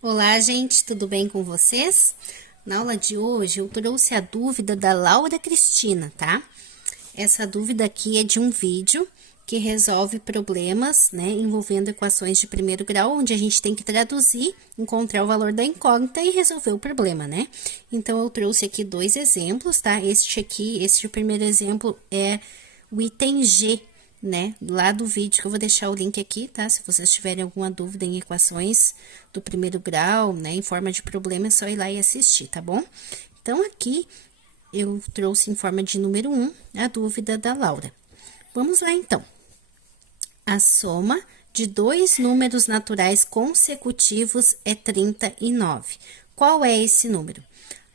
Olá, gente, tudo bem com vocês? Na aula de hoje eu trouxe a dúvida da Laura Cristina, tá? Essa dúvida aqui é de um vídeo que resolve problemas, né, envolvendo equações de primeiro grau, onde a gente tem que traduzir, encontrar o valor da incógnita e resolver o problema, né? Então, eu trouxe aqui dois exemplos, tá? Este primeiro exemplo é o item G, né, lá do vídeo, que eu vou deixar o link aqui, tá? Se vocês tiverem alguma dúvida em equações do primeiro grau, né, em forma de problema, é só ir lá e assistir, tá bom? Então, aqui eu trouxe em forma de número 1 a dúvida da Laura. Vamos lá, então. A soma de dois números naturais consecutivos é 39. Qual é esse número?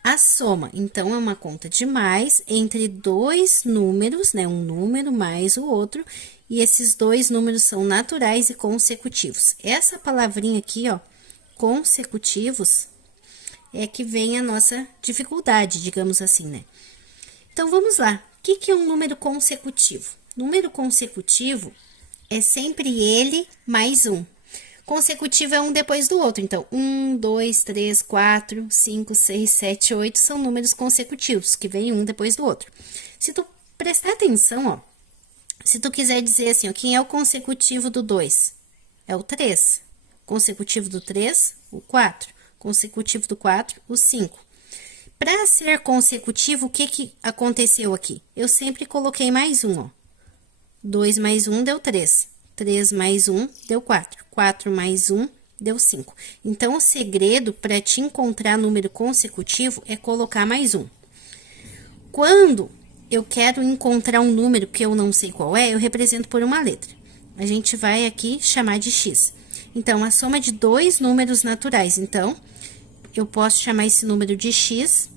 A soma, então, é uma conta de mais entre dois números, né? Um número mais o outro, e esses dois números são naturais e consecutivos. Essa palavrinha aqui, ó, consecutivos, é que vem a nossa dificuldade, digamos assim, né? Então, vamos lá. O que é um número consecutivo? Número consecutivo é sempre ele mais um. Consecutivo é um depois do outro. Então, 1, 2, 3, 4, 5, 6, 7, 8 são números consecutivos, que vem um depois do outro. Se tu prestar atenção, ó, se tu quiser dizer assim, ó, quem é o consecutivo do 2? É o 3. Consecutivo do 3, o 4. Consecutivo do 4, o 5. Para ser consecutivo, o que aconteceu aqui? Eu sempre coloquei mais um, ó. 2 mais 1 deu 3. 3 mais 1 deu 4. 4 mais 1 deu 5. Então, o segredo para te encontrar número consecutivo é colocar mais um. Quando eu quero encontrar um número que eu não sei qual é, eu represento por uma letra. A gente vai aqui chamar de x. Então, a soma de dois números naturais. Então, eu posso chamar esse número de x.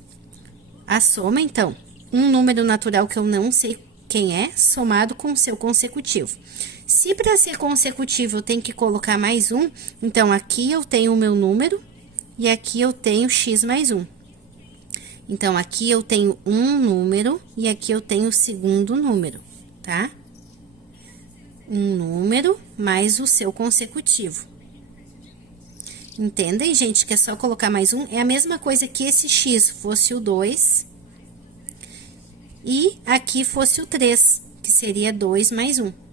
A soma, então, um número natural que eu não sei quem é, somado com o seu consecutivo. Se para ser consecutivo eu tenho que colocar mais um, então aqui eu tenho o meu número e aqui eu tenho x mais 1. Então, aqui eu tenho um número e aqui eu tenho o segundo número, tá? Um número mais o seu consecutivo. Entendem, gente, que é só colocar mais um? É a mesma coisa que esse x fosse o 2 e aqui fosse o 3, que seria 2 mais 1.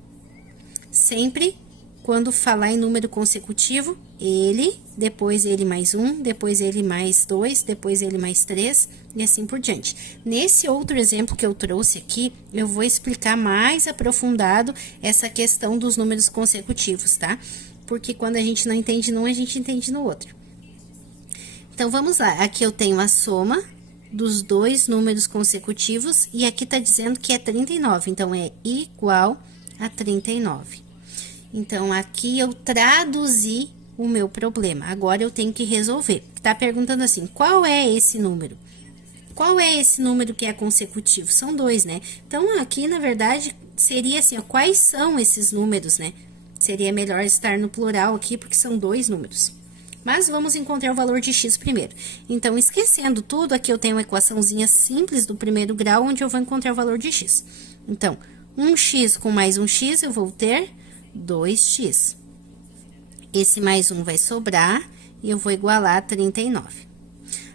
Sempre, quando falar em número consecutivo, ele, depois ele mais 1, depois ele mais 2, depois ele mais 3, e assim por diante. Nesse outro exemplo que eu trouxe aqui, eu vou explicar mais aprofundado essa questão dos números consecutivos, tá? Porque quando a gente não entende num, a gente entende no outro. Então, vamos lá. Aqui eu tenho a soma dos dois números consecutivos, e aqui tá dizendo que é 39, então, é igual a 39. Então, aqui eu traduzi o meu problema. Agora, eu tenho que resolver. Tá perguntando assim, qual é esse número? Qual é esse número que é consecutivo? São dois, né? Então, aqui, na verdade, seria assim, ó, quais são esses números, né? Seria melhor estar no plural aqui, porque são dois números. Mas vamos encontrar o valor de x primeiro. Então, esquecendo tudo, aqui eu tenho uma equaçãozinha simples do primeiro grau, onde eu vou encontrar o valor de x. Então, 1x com mais 1x, eu vou ter 2x. Esse mais 1 vai sobrar e eu vou igualar a 39.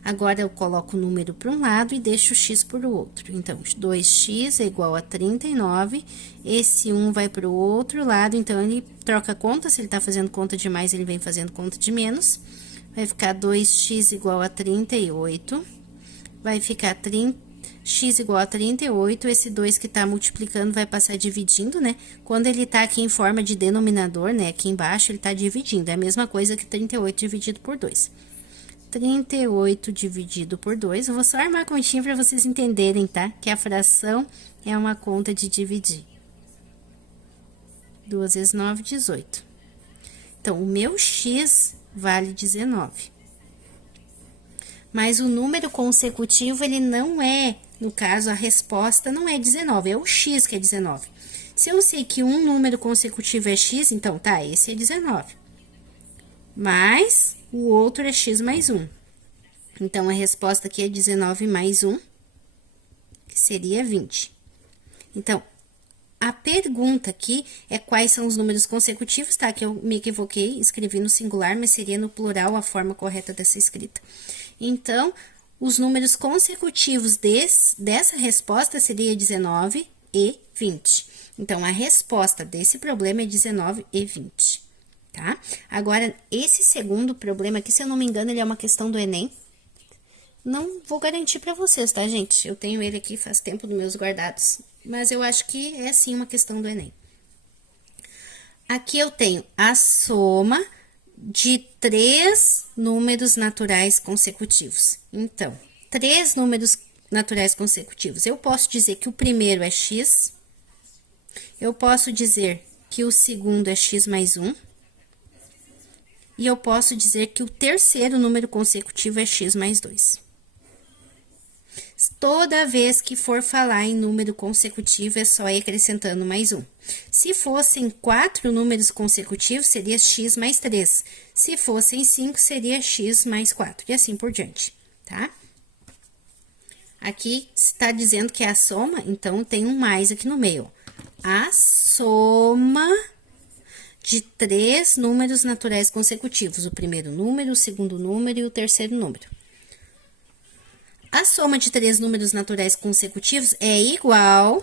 Agora, eu coloco o número para um lado e deixo o x por o outro. Então, 2x é igual a 39. Esse 1 vai para o outro lado, então, ele troca conta. Se ele tá fazendo conta de mais, ele vem fazendo conta de menos. Vai ficar 2x igual a 38. Vai ficar x igual a 38, esse 2 que tá multiplicando vai passar dividindo, né? Quando ele tá aqui em forma de denominador, né? Aqui embaixo, ele tá dividindo. É a mesma coisa que 38 dividido por 2. 38 dividido por 2. Eu vou só armar a continha para vocês entenderem, tá? Que a fração é uma conta de dividir. 2 vezes 9, 18. Então, o meu x vale 19. Mas o número consecutivo, ele não é, no caso, a resposta não é 19, é o x que é 19. Se eu sei que um número consecutivo é x, então, tá, esse é 19. Mas o outro é x mais 1. Então, a resposta aqui é 19 mais 1, que seria 20. Então, A pergunta aqui é quais são os números consecutivos, tá? Que eu me equivoquei, escrevi no singular, mas seria no plural a forma correta dessa escrita. Então, os números consecutivos dessa resposta seria 19 e 20. Então, a resposta desse problema é 19 e 20, tá? Agora, esse segundo problema aqui, se eu não me engano, ele é uma questão do Enem. Não vou garantir para vocês, tá, gente? Eu tenho ele aqui faz tempo dos meus guardados, mas eu acho que é sim uma questão do Enem. Aqui eu tenho a soma de 3 números naturais consecutivos. Então, 3 números naturais consecutivos. Eu posso dizer que o primeiro é x, eu posso dizer que o segundo é x mais 1, e eu posso dizer que o terceiro número consecutivo é x mais 2. Toda vez que for falar em número consecutivo, é só ir acrescentando mais 1. Se fossem 4 números consecutivos, seria x mais 3. Se fossem 5, seria x mais 4, e assim por diante, tá? Aqui está dizendo que é a soma, então tem um mais aqui no meio. A soma de 3 números naturais consecutivos. O primeiro número, o segundo número e o terceiro número. A soma de 3 números naturais consecutivos é igual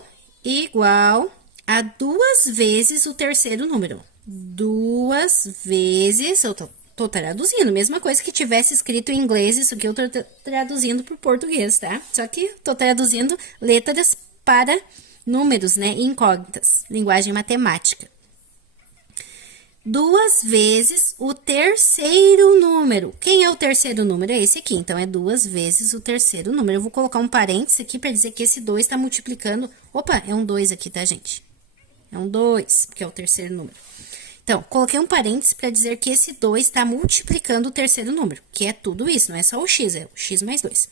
a 2 vezes o terceiro número. 2 vezes, eu tô traduzindo, mesma coisa que tivesse escrito em inglês, isso aqui eu tô traduzindo para o português, tá? Só que tô traduzindo letras para números, né? Incógnitas, linguagem matemática. 2 vezes o terceiro número. Quem é o terceiro número? É esse aqui. Então, é 2 vezes o terceiro número. Eu vou colocar um parênteses aqui para dizer que esse 2 está multiplicando. Opa, é um 2 aqui, tá, gente? É um 2, porque é o terceiro número. Então, coloquei um parênteses para dizer que esse 2 está multiplicando o terceiro número, que é tudo isso, não é só o x, é o x mais 2.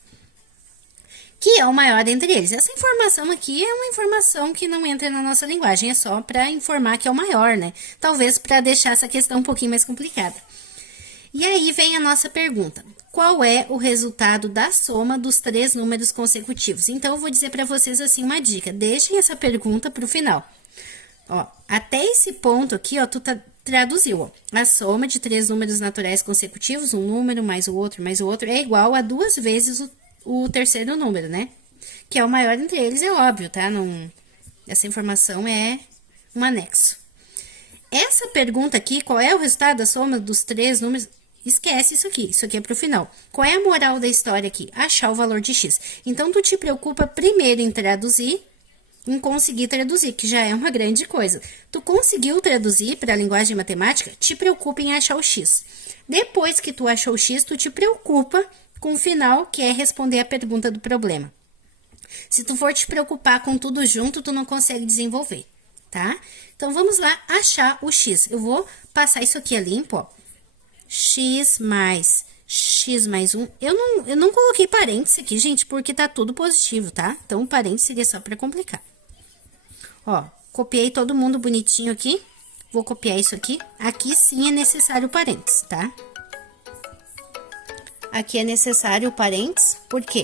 Que é o maior entre eles. Essa informação aqui é uma informação que não entra na nossa linguagem, é só para informar que é o maior, né? Talvez para deixar essa questão um pouquinho mais complicada. E aí vem a nossa pergunta. Qual é o resultado da soma dos 3 números consecutivos? Então, eu vou dizer para vocês assim uma dica. Deixem essa pergunta para o final. Ó, até esse ponto aqui, ó, tu traduziu, ó. A soma de 3 números naturais consecutivos, um número mais o outro, é igual a 2 vezes o terceiro número, né? Que é o maior entre eles, é óbvio, tá? Não, essa informação é um anexo. Essa pergunta aqui, qual é o resultado da soma dos 3 números? Esquece isso aqui é pro final. Qual é a moral da história aqui? Achar o valor de x. Então, tu te preocupa primeiro em traduzir, em conseguir traduzir, que já é uma grande coisa. Tu conseguiu traduzir para a linguagem matemática, te preocupa em achar o x. Depois que tu achou o x, tu te preocupa com o final, que é responder a pergunta do problema. Se tu for te preocupar com tudo junto, tu não consegue desenvolver, tá? Então, vamos lá achar o x. Eu vou passar isso aqui a limpo, ó. X mais 1. Eu não coloquei parênteses aqui, gente, porque tá tudo positivo, tá? Então, o parênteses seria só para complicar. Ó, copiei todo mundo bonitinho aqui. Vou copiar isso aqui. Aqui sim é necessário o parênteses, tá? Aqui é necessário o parênteses, por quê?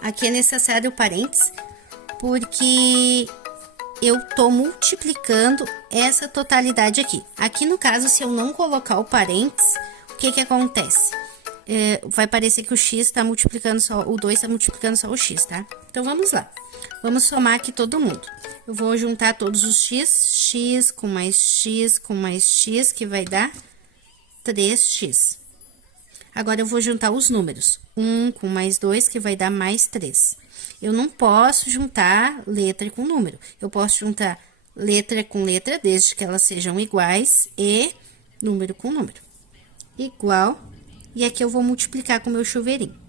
Aqui é necessário o parênteses porque eu tô multiplicando essa totalidade aqui. Aqui, no caso, se eu não colocar o parênteses, o que que acontece? Vai parecer que o x está multiplicando só, o 2 está multiplicando só o x, tá? Então, vamos lá. Vamos somar aqui todo mundo. Eu vou juntar todos os x com mais x, que vai dar 3x. Agora, eu vou juntar os números. 1 com mais 2, que vai dar mais 3. Eu não posso juntar letra com número. Eu posso juntar letra com letra, desde que elas sejam iguais, e número com número. Igual, e aqui eu vou multiplicar com o meu chuveirinho.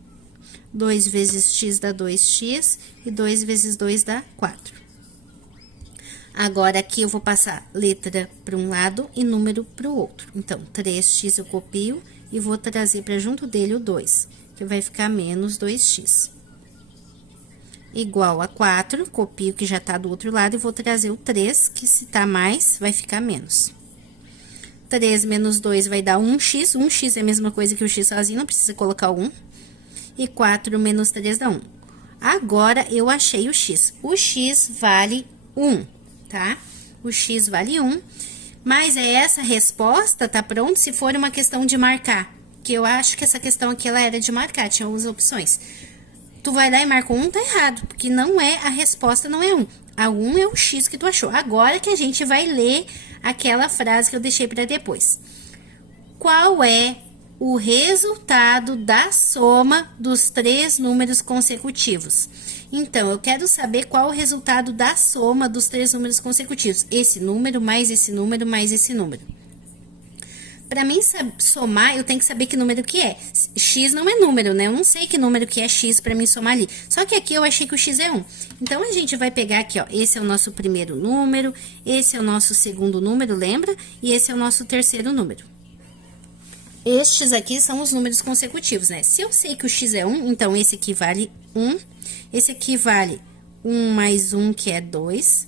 2 vezes x dá 2x, e 2 vezes 2 dá 4. Agora, aqui eu vou passar letra para um lado e número para o outro. Então, 3x eu copio e vou trazer para junto dele o 2, que vai ficar menos 2x. Igual a 4, copio que já tá do outro lado e vou trazer o 3, que se tá mais, vai ficar menos. 3 menos 2 vai dar 1x, 1x é a mesma coisa que o x sozinho, não precisa colocar o 1. E 4 menos 3 dá 1. Agora, eu achei o x. O x vale 1, tá? O x vale 1. Mas é essa resposta, tá pronto? Se for uma questão de marcar, que eu acho que essa questão aqui, ela era de marcar, tinha algumas opções. Tu vai lá e marca 1, tá errado, porque não é, a resposta não é 1. A 1 é o x que tu achou. Agora que a gente vai ler aquela frase que eu deixei para depois. Qual é o resultado da soma dos 3 números consecutivos? Então, eu quero saber qual o resultado da soma dos 3 números consecutivos. Esse número, mais esse número, mais esse número. Para mim somar, eu tenho que saber que número que é. X não é número, né? Eu não sei que número que é X para mim somar ali. Só que aqui eu achei que o X é 1. Então, a gente vai pegar aqui, ó. Esse é o nosso primeiro número, esse é o nosso segundo número, lembra? E esse é o nosso terceiro número. Estes aqui são os números consecutivos, né? Se eu sei que o x é 1, então esse aqui vale 1. Esse aqui vale 1 mais 1, que é 2.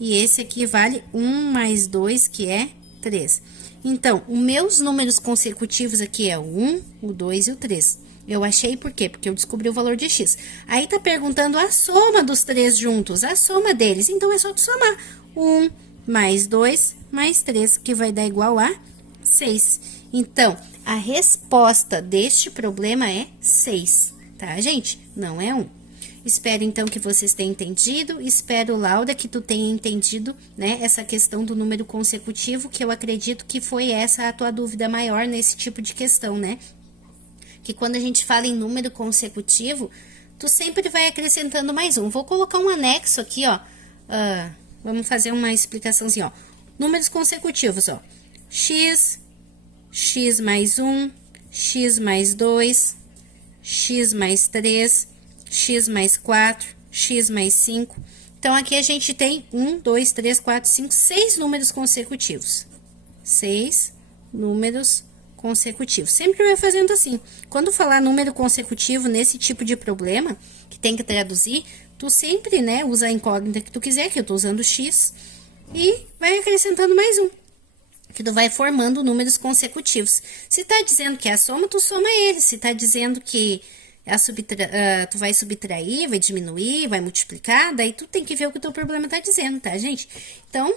E esse aqui vale 1 mais 2, que é 3. Então, os meus números consecutivos aqui é o 1, o 2 e o 3. Eu achei por quê? Porque eu descobri o valor de x. Aí, tá perguntando a soma dos 3 juntos, a soma deles. Então, é só tu somar 1 mais 2 mais 3, que vai dar igual a 6. Então, a resposta deste problema é 6, tá, gente? Não é 1. Espero, então, que vocês tenham entendido. Espero, Laura, que tu tenha entendido, né, essa questão do número consecutivo, que eu acredito que foi essa a tua dúvida maior nesse tipo de questão, né? Que quando a gente fala em número consecutivo, tu sempre vai acrescentando mais um. Vou colocar um anexo aqui, ó. Vamos fazer uma explicaçãozinha, ó. Números consecutivos, ó. X, x mais 1, x mais 2, x mais 3, x mais 4, x mais 5. Então, aqui a gente tem 1, 2, 3, 4, 5, 6 números consecutivos. 6 números consecutivos. Sempre vai fazendo assim. Quando falar número consecutivo nesse tipo de problema, que tem que traduzir, tu sempre, né, usa a incógnita que tu quiser, que eu tô usando x, e vai acrescentando mais um. Que tu vai formando números consecutivos. Se tá dizendo que é a soma, tu soma eles. Se tá dizendo que tu vai subtrair, vai diminuir, vai multiplicar, daí tu tem que ver o que o teu problema tá dizendo, tá, gente? Então,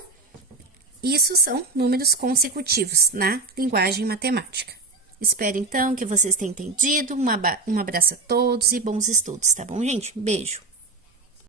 isso são números consecutivos na linguagem matemática. Espero, então, que vocês tenham entendido. Um abraço a todos e bons estudos, tá bom, gente? Beijo!